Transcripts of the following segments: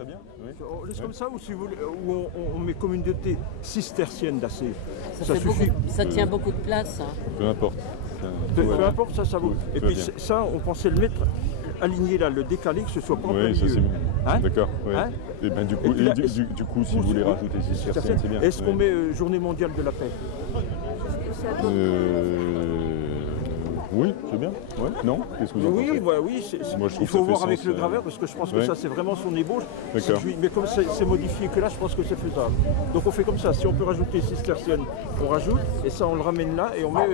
très bien. Oui. On laisse comme ça ou si vous voulez, ou on met communauté cistercienne d'acier. Ça fait suffit. ça tient beaucoup de place. Hein. Peu importe. Peu importe, ça vaut. Et puis bien. ça, on pensait le mettre aligné là, le décalé, que ce soit pas en plein Oui, ça milieu. c'est Hein d'accord. Ouais. Hein Et ben du coup, Et puis là, du coup, si vous voulez rajouter cistercienne, c'est bien. Est-ce qu'on met Journée mondiale de la paix? Oui, c'est bien. Ouais. Non? Qu'est-ce que vous en pensez? Oui, Moi, je trouve il faut que ça voir fait avec sens, le graveur parce que je pense que ouais. ça c'est vraiment son ébauche. D'accord. Mais comme c'est modifié que là, je pense que c'est faisable. Donc on fait comme ça. Si on peut rajouter cistercienne, on rajoute et ça on le ramène là et on met,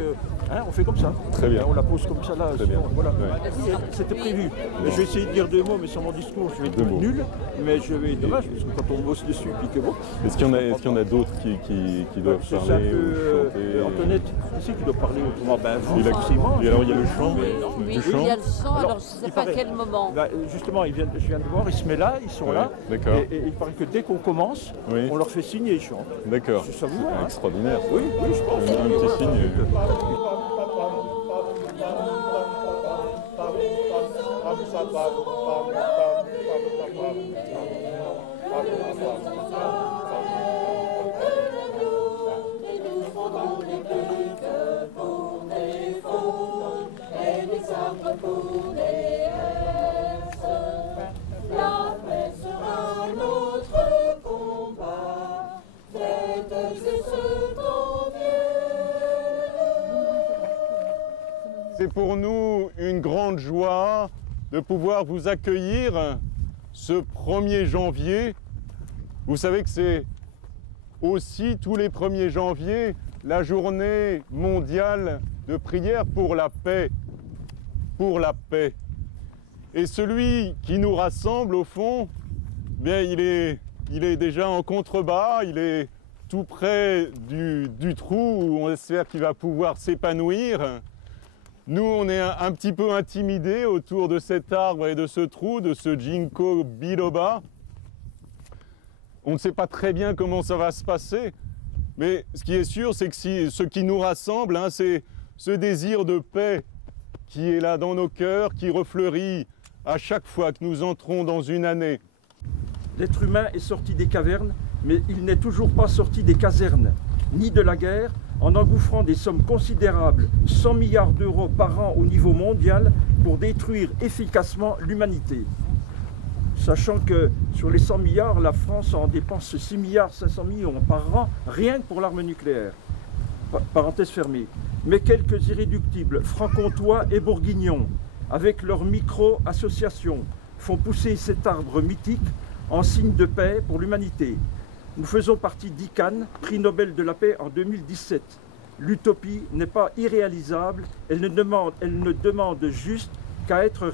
on fait comme ça. Très bien. On la pose comme ça là. Très bien. Voilà. Ouais. C'était prévu. Mais je vais essayer de dire 2 mots, mais sur mon discours, je vais être nul. Mais je vais dommage parce que quand on bosse dessus, puis que bon. Est-ce qu'il y en a d'autres qui doivent C'est ça parler que ou chanter? Antoinette, ici qui doit parler autrement. Ben vous, c'est moi. Et alors il y a le chant. Oui, Du chant. il y a le chant, alors je ne sais il pas à paraît- quel moment. Là, justement, je viens de voir, ils se mettent là, ils sont Ouais, là. d'accord. Et il paraît que dès qu'on commence, Oui. on leur fait signe et ils chantent. D'accord. Ça vous va, hein? Extraordinaire. Oui, je pense. Un petit signe. C'est pour nous une grande joie de pouvoir vous accueillir ce 1er janvier. Vous savez que c'est aussi tous les 1er janvier la journée mondiale de prière pour la paix. Pour la paix. Et celui qui nous rassemble au fond, bien il est déjà en contrebas, il est tout près du trou où on espère qu'il va pouvoir s'épanouir. Nous, on est un petit peu intimidés autour de cet arbre et de ce trou, de ce ginkgo biloba. On ne sait pas très bien comment ça va se passer, mais ce qui est sûr, c'est que ce qui nous rassemble, c'est ce désir de paix qui est là dans nos cœurs, qui refleurit à chaque fois que nous entrons dans une année. L'être humain est sorti des cavernes, mais il n'est toujours pas sorti des casernes, ni de la guerre, en engouffrant des sommes considérables, 100 milliards d'euros par an au niveau mondial, pour détruire efficacement l'humanité. Sachant que sur les 100 milliards, la France en dépense 6 milliards 500 millions par an, rien que pour l'arme nucléaire. Parenthèse fermée. Mais quelques irréductibles, franc-comtois et bourguignons, avec leur micro-association, font pousser cet arbre mythique en signe de paix pour l'humanité. Nous faisons partie d'ICANN, prix Nobel de la paix en 2017. L'utopie n'est pas irréalisable, elle ne demande juste qu'à être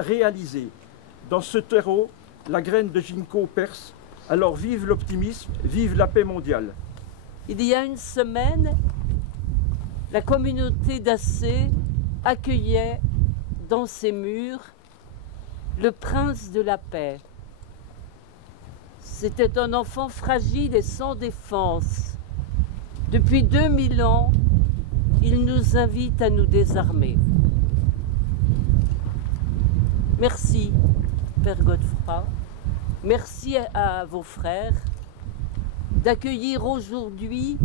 réalisée. Dans ce terreau, la graine de ginkgo perce, alors vive l'optimisme, vive la paix mondiale. Il y a une semaine, la communauté d'Assé accueillait dans ses murs le prince de la paix. C'était un enfant fragile et sans défense. Depuis 2000 ans, il nous invite à nous désarmer. Merci, Père Godefroy. Merci à vos frères d'accueillir aujourd'hui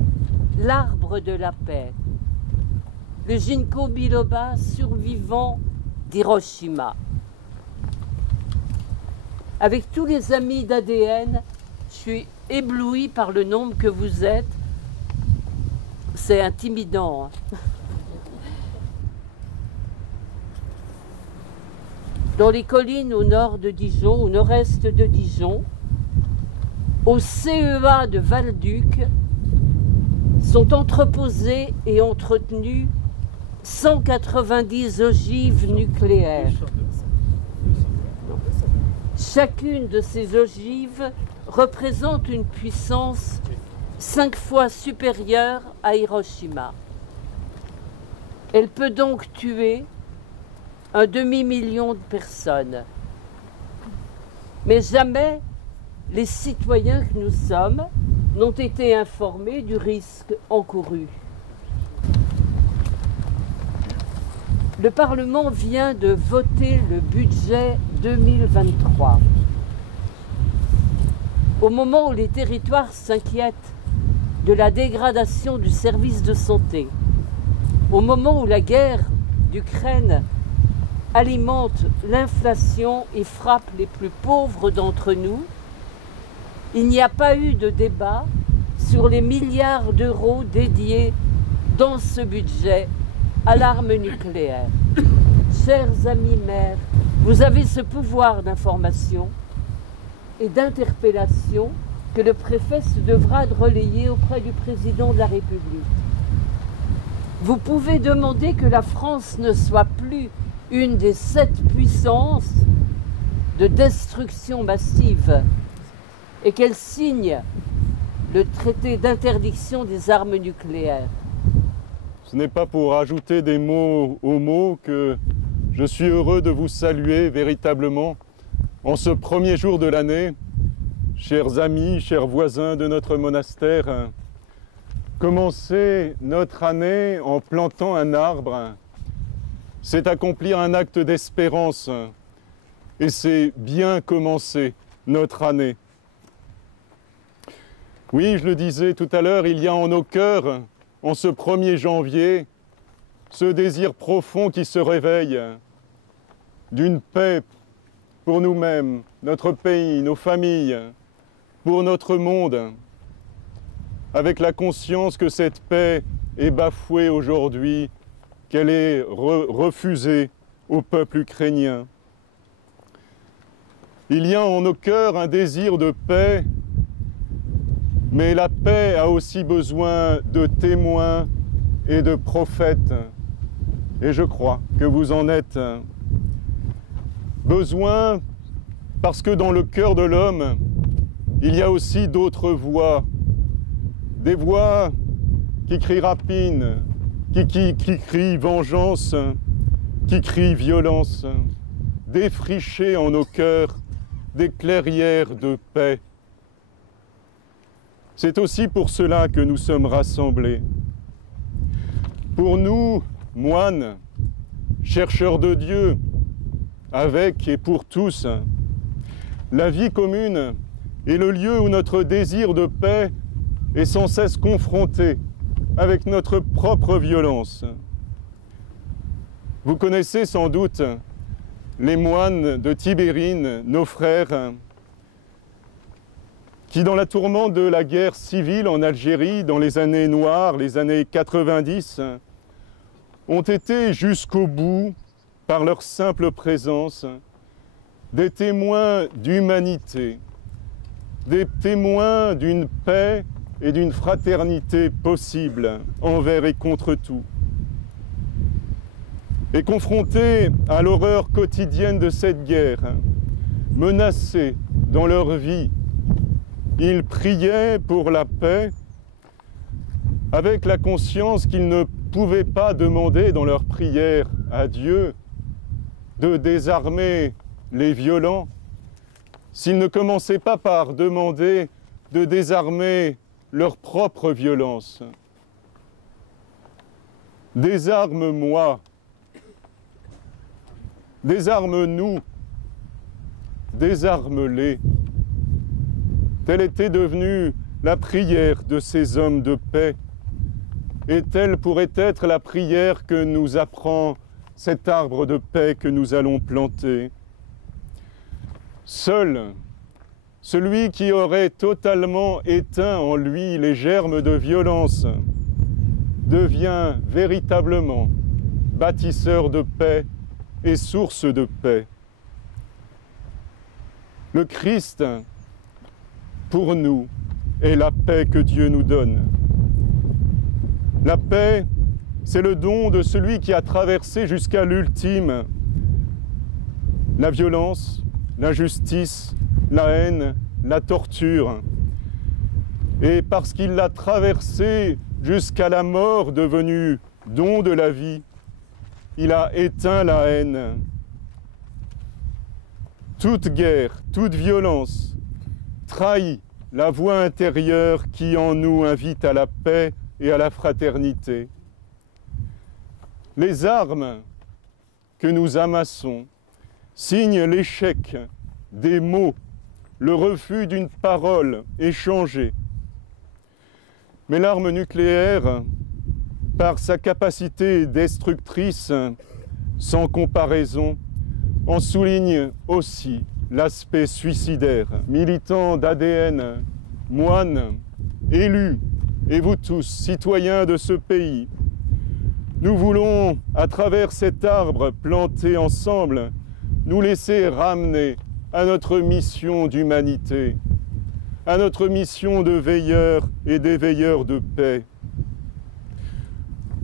l'arbre de la paix, le ginkgo biloba survivant d'Hiroshima. Avec tous les amis d'ADN, je suis éblouie par le nombre que vous êtes. C'est intimidant. Dans les collines au nord de Dijon, au nord-est de Dijon, au CEA de Val-Duc, sont entreposées et entretenues 190 ogives nucléaires. Chacune de ces ogives représente une puissance 5 fois supérieure à Hiroshima. Elle peut donc tuer un demi-million de personnes. Mais jamais les citoyens que nous sommes n'ont été informés du risque encouru. Le Parlement vient de voter le budget 2023. au moment où les territoires s'inquiètent de la dégradation du service de santé, au moment où la guerre d'Ukraine alimente l'inflation et frappe les plus pauvres d'entre nous, il n'y a pas eu de débat sur les milliards d'euros dédiés dans ce budget à l'arme nucléaire. Chers amis maires, vous avez ce pouvoir d'information et d'interpellation que le préfet se devra de relayer auprès du président de la République. Vous pouvez demander que la France ne soit plus une des 7 puissances de destruction massive et qu'elle signe le traité d'interdiction des armes nucléaires. Ce n'est pas pour ajouter des mots aux mots que je suis heureux de vous saluer véritablement en ce premier jour de l'année. Chers amis, chers voisins de notre monastère, commencer notre année en plantant un arbre, c'est accomplir un acte d'espérance et c'est bien commencer notre année. Oui, je le disais tout à l'heure, il y a en nos cœurs, en ce 1er janvier, ce désir profond qui se réveille d'une paix pour nous-mêmes, notre pays, nos familles, pour notre monde, avec la conscience que cette paix est bafouée aujourd'hui, qu'elle est refusée au peuple ukrainien. Il y a en nos cœurs un désir de paix, mais la paix a aussi besoin de témoins et de prophètes. Et je crois que vous en êtes. Besoin parce que dans le cœur de l'homme, il y a aussi d'autres voix. Des voix qui crient rapine, qui crient vengeance, qui crient violence. Défricher en nos cœurs des clairières de paix. C'est aussi pour cela que nous sommes rassemblés. Pour nous, moines, chercheurs de Dieu, avec et pour tous, la vie commune est le lieu où notre désir de paix est sans cesse confronté avec notre propre violence. Vous connaissez sans doute les moines de Tibérine, nos frères, qui dans la tourmente de la guerre civile en Algérie, dans les années noires, les années 90, ont été jusqu'au bout, par leur simple présence, des témoins d'humanité, des témoins d'une paix et d'une fraternité possible envers et contre tout. Et confrontés à l'horreur quotidienne de cette guerre, menacés dans leur vie, ils priaient pour la paix avec la conscience qu'ils ne pouvaient pas demander dans leur prière à Dieu de désarmer les violents s'ils ne commençaient pas par demander de désarmer leur propre violence. Désarme-moi, désarme-nous, désarme-les. Telle était devenue la prière de ces hommes de paix, et telle pourrait être la prière que nous apprend cet arbre de paix que nous allons planter. Seul, celui qui aurait totalement éteint en lui les germes de violence, devient véritablement bâtisseur de paix et source de paix. Le Christ, pour nous, est la paix que Dieu nous donne. La paix, c'est le don de celui qui a traversé jusqu'à l'ultime la violence, l'injustice, la haine, la torture. Et parce qu'il l'a traversé jusqu'à la mort devenue don de la vie, il a éteint la haine. Toute guerre, toute violence trahit la voix intérieure qui en nous invite à la paix et à la fraternité. Les armes que nous amassons signent l'échec des mots le refus d'une parole échangée. Mais l'arme nucléaire, par sa capacité destructrice sans comparaison, en souligne aussi l'aspect suicidaire. Militants d'ADN, moines, élus, et vous tous, citoyens de ce pays, nous voulons, à travers cet arbre planté ensemble, nous laisser ramener à notre mission d'humanité, à notre mission de veilleurs et d'éveilleurs de paix.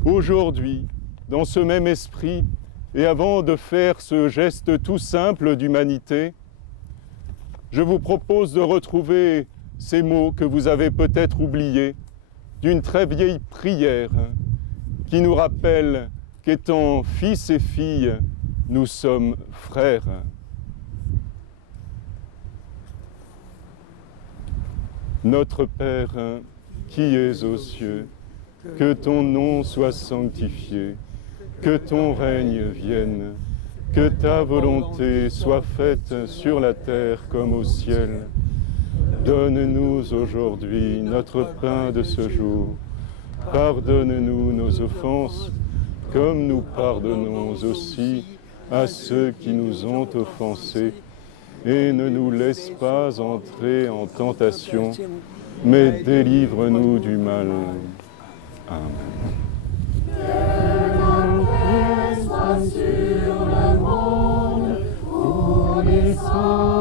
Aujourd'hui, dans ce même esprit, et avant de faire ce geste tout simple d'humanité, je vous propose de retrouver ces mots que vous avez peut-être oubliés d'une très vieille prière qui nous rappelle qu'étant fils et filles, nous sommes frères. Notre Père, qui es aux cieux, que ton nom soit sanctifié, que ton règne vienne, que ta volonté soit faite sur la terre comme au ciel. Donne-nous aujourd'hui notre pain de ce jour. Pardonne-nous nos offenses, comme nous pardonnons aussi à ceux qui nous ont offensés. Et ne nous laisse pas entrer en tentation, mais délivre-nous du mal. Amen. Que la paix soit sur le monde, où les sangs